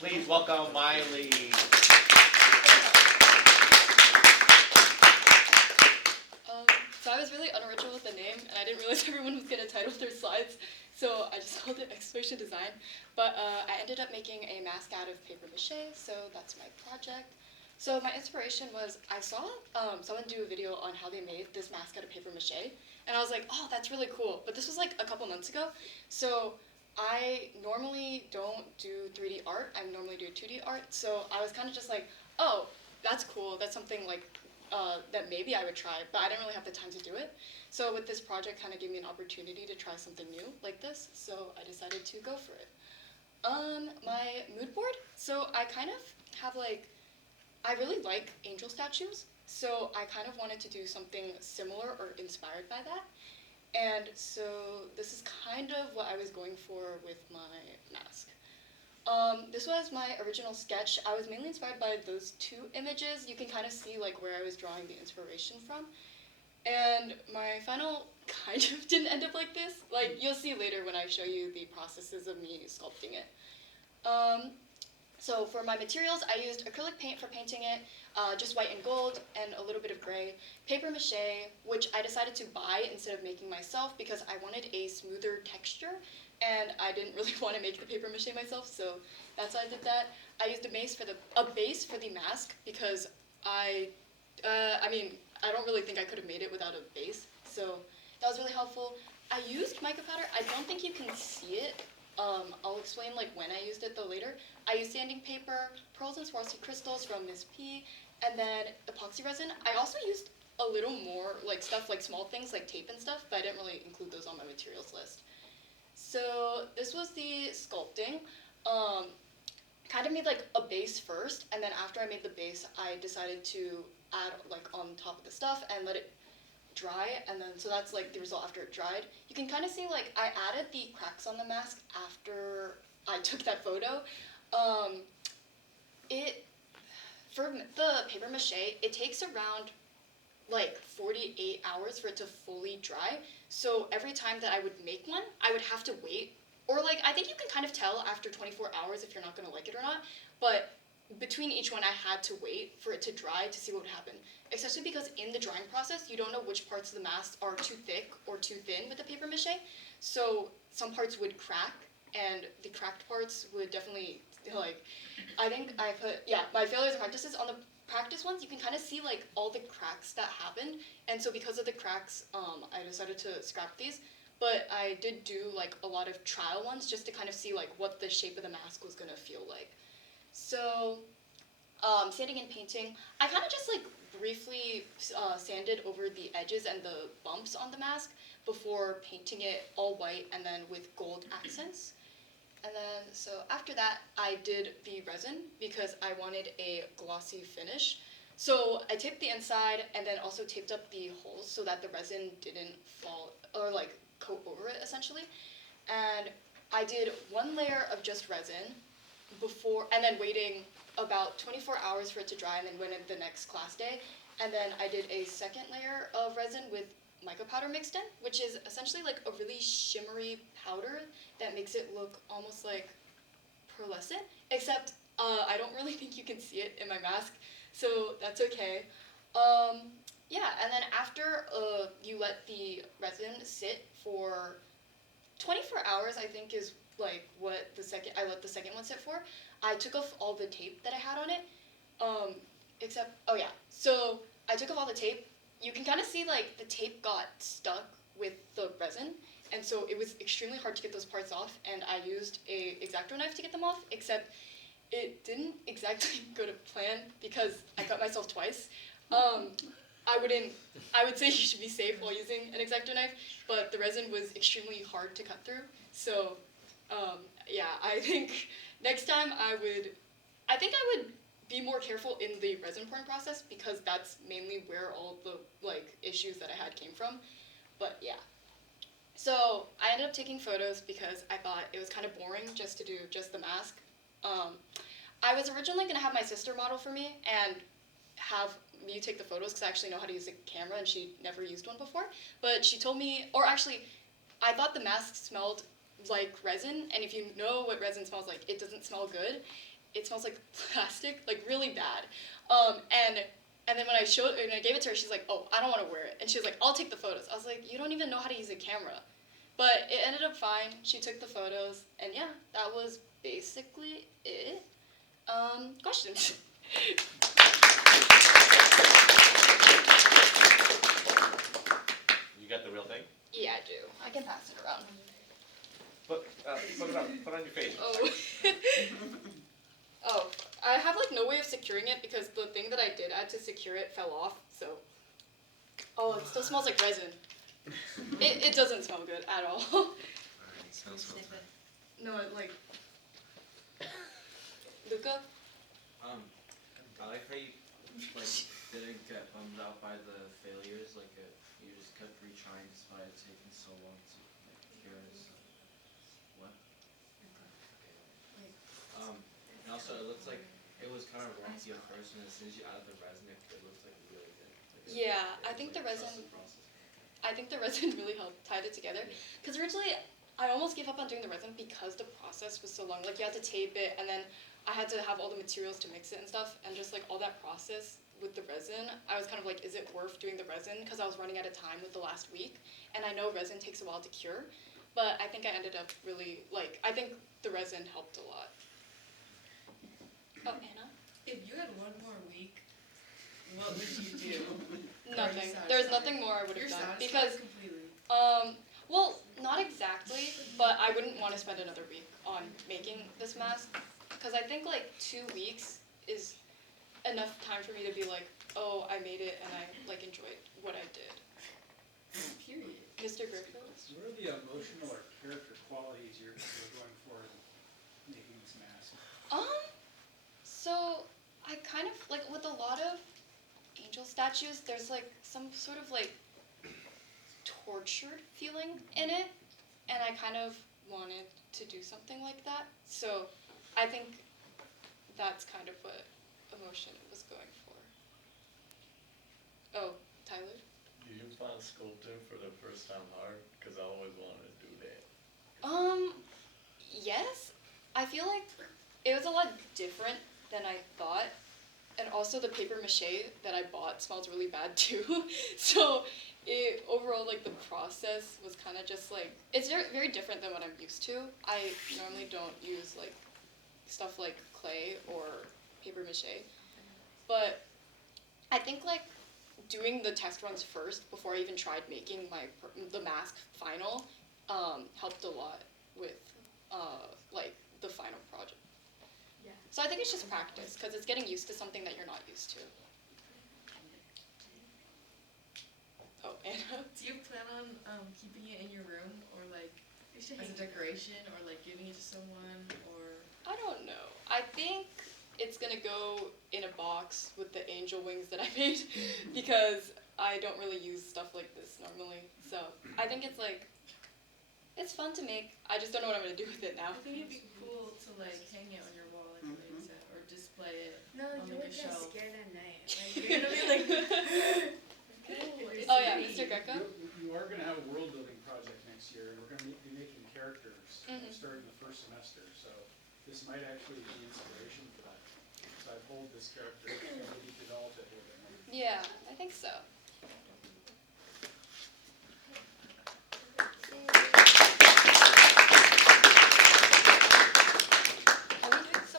Please welcome MaileJ. So I was really unoriginal with the name, and I didn't realize everyone was going to title their slides, so I just called it Exploration Design. But I ended up making a mask out of paper mache, so that's my project. So my inspiration was I saw someone do a video on how they made this mask out of paper mache, and I was like, oh, that's really cool. But this was like a couple months ago, so I normally don't do 3D art. I normally do 2D art, so I was kind of just like, oh, that's cool. That's something like that maybe I would try, but I didn't really have the time to do it. So with this project, kind of gave me an opportunity to try something new like this, so I decided to go for it. My mood board, so I kind of have like, I really like angel statues, so I kind of wanted to do something similar or inspired by that. And so this is kind of what I was going for with my mask. This was my original sketch. I was mainly inspired by those two images. You can kind of see like where I was drawing the inspiration from. And my final kind of didn't end up like this. Like, you'll see later when I show you the processes of me sculpting it. So for my materials, I used acrylic paint for painting it, just white and gold, and a little bit of gray. Paper mache, which I decided to buy instead of making myself because I wanted a smoother texture, and I didn't really want to make the paper mache myself, so that's why I did that. I used a base for the mask because I mean, I don't really think I could have made it without a base, so that was really helpful. I used mica powder. I don't think you can see it. I'll explain like when I used it though later. I used sanding paper, pearls and Swarovski crystals from Miss P, and then epoxy resin. I also used a little more like stuff like small things like tape and stuff, but I didn't really include those on my materials list. So this was the sculpting. Kind of made like a base first, and then after I made the base, I decided to add like on top of the stuff and let it dry, and then so that's like the result after it dried. You can kind of see like I added the cracks on the mask after I took that photo. For the paper mache, it takes around like 48 hours for it to fully dry. So every time that I would make one, I would have to wait. Or like, I think you can kind of tell after 24 hours if you're not gonna like it or not, but between each one I had to wait for it to dry to see what would happen. Especially because in the drying process, you don't know which parts of the mask are too thick or too thin with the paper mache. So some parts would crack, and the cracked parts would definitely, like, I think I put, yeah, my failures and practices on the practice ones, you can kind of see like all the cracks that happened. And so because of the cracks, I decided to scrap these. But I did do like a lot of trial ones just to kind of see like what the shape of the mask was gonna feel like. So, sanding and painting, I kind of just like briefly sanded over the edges and the bumps on the mask before painting it all white and then with gold accents. And then, so after that, I did the resin because I wanted a glossy finish. So I taped the inside and then also taped up the holes so that the resin didn't fall or like coat over it essentially. And I did one layer of just resin before, and then waiting about 24 hours for it to dry, and then went in the next class day. And then I did a second layer of resin with mica powder mixed in, which is essentially like a really shimmery powder that makes it look almost like pearlescent, except I don't really think you can see it in my mask, so that's okay. Yeah, and then after you let the resin sit for 24 hours, I think is like what I let the second one sit for. I took off all the tape that I had on it, except, oh yeah, so I took off all the tape. You can kind of see like the tape got stuck with the resin, and so it was extremely hard to get those parts off, and I used a X-Acto knife to get them off, except it didn't exactly go to plan because I cut myself twice. I would say you should be safe while using an X-Acto knife, but the resin was extremely hard to cut through, so yeah, I think next time I would be more careful in the resin pouring process because that's mainly where all the like issues that I had came from. But yeah. So I ended up taking photos because I thought it was kind of boring just to do just the mask. I was originally going to have my sister model for me and have me take the photos because I actually know how to use a camera and she never used one before. But she told me, or actually, I thought the mask smelled like resin, and if you know what resin smells like, it doesn't smell good. it smells like plastic, like really bad. And then when I gave it to her, she's like, oh, I don't want to wear it. And she was like, I'll take the photos. I was like, you don't even know how to use a camera. But it ended up fine. She took the photos, and yeah, that was basically it. Questions? You got the real thing? Yeah, I do. I can pass it around. Put it on. Put it on your face. Oh. Oh, I have like no way of securing it because the thing that I did add to secure it fell off, so. Oh, it still smells like resin. It doesn't smell good at all. Alright, smells good. No, like. Luca? I like how you didn't get bummed out by the failures. You just kept retrying despite it taking so long to cure it. So. What? And also, it looks like it was kind of wonky at first, and as soon as you added the resin, it looks like really good. Yeah, I think the resin really helped tie it together. Because originally, I almost gave up on doing the resin because the process was so long. Like, you had to tape it, and then I had to have all the materials to mix it and stuff, and just like all that process with the resin, I was kind of like, is it worth doing the resin? Because I was running out of time with the last week, and I know resin takes a while to cure, but I think I ended up really, I think the resin helped a lot. Oh, Anna? If you had one more week, what would you do? Nothing. There's nothing more I would have You're done. satisfied Because, completely. well, not exactly, but I wouldn't want to spend another week on making this mask. Because I think 2 weeks is enough time for me to be like, oh, I made it and I enjoyed what I did. Period. Mr. Griffith? What are the emotional or character qualities you're going for in making this mask? So I kind of with a lot of angel statues, there's some sort of tortured feeling in it, and I kind of wanted to do something like that. So I think that's kind of what emotion it was going for. Oh, Tyler? Do you find sculpting for the first time hard? Because I always wanted to do that. Yes. I feel like it was a lot different than I thought. And also the paper mache that I bought smells really bad too. So overall, the process was kind of just it's very, very different than what I'm used to. I normally don't use stuff like clay or paper mache. But I think doing the test runs first before I even tried making the mask final helped a lot with the final project. Yeah. So I think it's just practice because it's getting used to something that you're not used to. Oh, Anna? Do you plan on keeping it in your room or as a decoration or giving it to someone or? I don't know. I think it's gonna go in a box with the angel wings that I made because I don't really use stuff like this normally. So I think it's it's fun to make. I just don't know what I'm gonna do with it now. I think it'd be cool to hang it on your wall Elaine said, or display it. No, on you would get shelf. scared at night. You're gonna be Oh yeah, Mr. Greco? You are going to have a world building project next year, and we're going to be making characters starting the first semester. So this might actually be inspiration for that. So I've hold this character and maybe develop it a little bit more. Yeah, I think so.